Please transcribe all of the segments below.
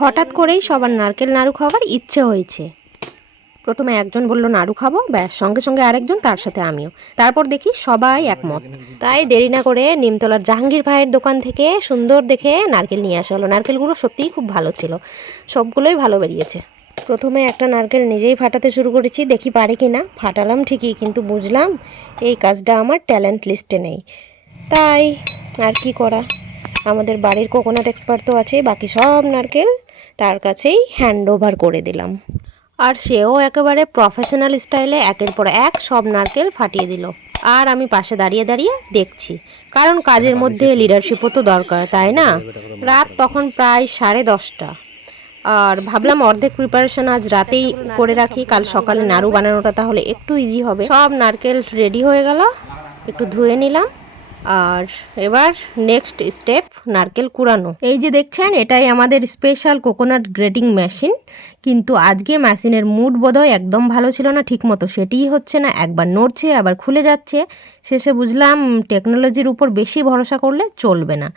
হঠাৎ করেই সবার নারকেল নাড়ু খাওয়ার ইচ্ছে হয়েছে। প্রথমে একজন বলল নাড়ু খাবো, ব্যাস সঙ্গে সঙ্গে আরেকজন, তার সাথে আমিও। তারপর দেখি সবাই একমত। তাই দেরি না করে নিমতলার জাহাঙ্গীর ভাইয়ের দোকান থেকে সুন্দর দেখে নারকেল নিয়ে আসা হলো। নারকেলগুলো সত্যিই খুব ভালো ছিল, সবগুলোই ভালো বেরিয়েছে। প্রথমে একটা নারকেল নিজেই ফাটাতে শুরু করেছি, দেখি পারে কি না। ফাটালাম ঠিকই, কিন্তু বুঝলাম এই কাজটা আমার ট্যালেন্ট লিস্টে নেই। তাই আর কি করা, আমাদের বাড়ির কোকোনাট এক্সপার্ট তো আছে, বাকি সব নারকেল তার কাছেই হ্যান্ড ওভার করে দিলাম। আর সেও একেবারে প্রফেশনাল স্টাইলে একের পর এক সব নারকেল ফাটিয়ে দিল। আর আমি পাশে দাঁড়িয়ে দাঁড়িয়ে দেখছি, কারণ কাজের মধ্যে লিডারশিপও তো দরকার, তাই না? রাত তখন প্রায় 10:30। আর ভাবলাম অর্ধেক প্রিপারেশন আজ রাতেই করে রাখি, কাল সকালে নাড়ু বানানোটা তাহলে একটু ইজি হবে। সব নারকেল রেডি হয়ে গেল, একটু ধুয়ে নিলাম। আর এবার নেক্সট স্টেপ নারকেল কুড়ানো। এই যে দেখছেন, এটাই আমাদের স্পেশাল কোকোনাট গ্রেডিং মেশিন। কিন্তু আজকে মেশিনের মুড বোধহয় একদম ভালো ছিল না, ঠিক মতো সেটিই হচ্ছে না, একবার নড়ছে আবার খুলে যাচ্ছে। শেষে বুঝলাম টেকনোলজির উপর বেশি ভরসা করলে চলবে না।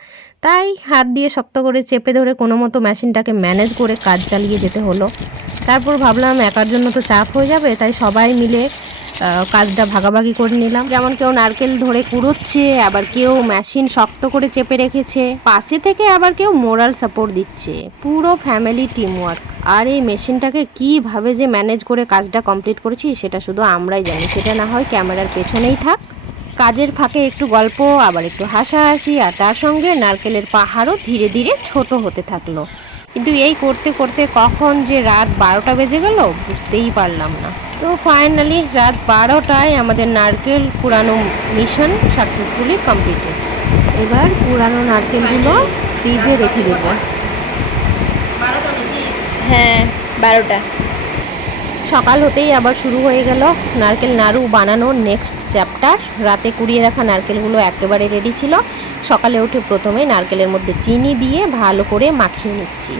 তাই হাত দিয়ে শক্ত করে চেপে ধরে কোনো মতো মেশিনটাকে ম্যানেজ করে কাজ চালিয়ে যেতে হলো। তারপর ভাবলাম একার জন্য তো চাপ হয়ে যাবে, তাই সবাই মিলে কাজটা ভাগাভাগি করে নিলাম। যেমন কেউ নারকেল ধরে কুড়োচ্ছে, আবার কেউ মেশিন শক্ত করে চেপে রেখেছে, পাশে থেকে আবার কেউ মোরাল সাপোর্ট দিচ্ছে। পুরো ফ্যামিলি টিমওয়ার্ক। আর এই মেশিনটাকে কীভাবে যে ম্যানেজ করে কাজটা কমপ্লিট করেছি সেটা শুধু আমরাই জানি, সেটা না হয় ক্যামেরার পেছনেই থাক। কাজের ফাঁকে একটু গল্প, আবার একটু হাসাহাসি, আর তার সঙ্গে নারকেলের পাহাড়ও ধীরে ধীরে ছোট হতে থাকলো। কিন্তু এই করতে করতে কখন যে রাত 12টা বেজে গেল বুঝতেই পারলাম না। তো ফাইনালি রাত 12টায় আমাদের নারকেল কুড়ানো মিশন সাকসেসফুলি কমপ্লিটেড। এবার কুড়ানো নারকেলগুলো ফ্রিজে রেখে দেব। হ্যাঁ 12টা। সকাল হতেই আবার শুরু হয়ে গেল নারকেল নাড়ু বানানোর নেক্সট চ্যাপ্টার। রাতে কুড়িয়ে রাখা নারকেলগুলো একেবারে রেডি ছিল। সকালে উঠে প্রথমে নারকেলের মধ্যে চিনি দিয়ে ভালো করে মাখিয়ে নিচ্ছি,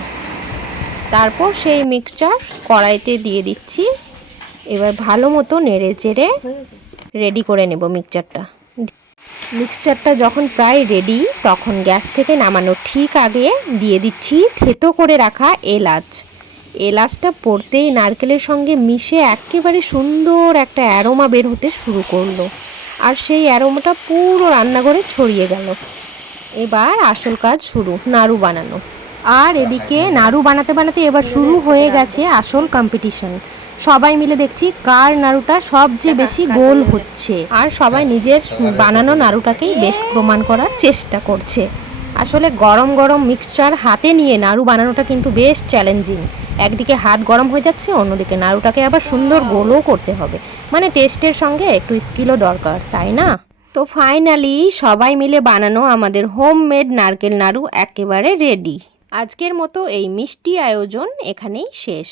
তারপর সেই মিক্সচার কড়াইতে দিয়ে দিচ্ছি। এবার ভালো মতো নেড়ে চেড়ে রেডি করে নেব মিক্সচারটা। মিক্সচারটা যখন প্রায় রেডি, তখন গ্যাস থেকে নামানোর ঠিক আগে দিয়ে দিচ্ছি থেতো করে রাখা এলাচ। এলাচটা পড়তেই নারকেলের সঙ্গে মিশে একেবারে সুন্দর একটা অ্যারোমা বের হতে শুরু করলো, আর সেই অ্যারোমাটা পুরো রান্নাঘরে ছড়িয়ে গেল। এবার আসল কাজ শুরু, নাড়ু বানানো। আর এদিকে নাড়ু বানাতে বানাতে এবার শুরু হয়ে গেছে আসল কম্পিটিশন। সবাই মিলে দেখছি কার নাড়ুটা সবচেয়ে বেশি গোল হচ্ছে, আর সবাই নিজের বানানো নাড়ুটাকেই বেস্ট প্রমাণ করার চেষ্টা করছে। আসলে গরম গরম মিক্সচার হাতে নিয়ে নাড়ু বানানোটা কিন্তু বেশ চ্যালেঞ্জিং। একদিকে হাত গরম হয়ে যাচ্ছে, অন্যদিকে নাড়ুটাকে আবার সুন্দর গোলও করতে হবে। মানে টেস্টের সঙ্গে একটু স্কিলও দরকার, তাই না? তো ফাইনালি সবাই মিলে বানানো আমাদের হোমমেড নারকেল নাড়ু একেবারে রেডি। আজকের মতো এই মিষ্টি আয়োজন এখানেই শেষ।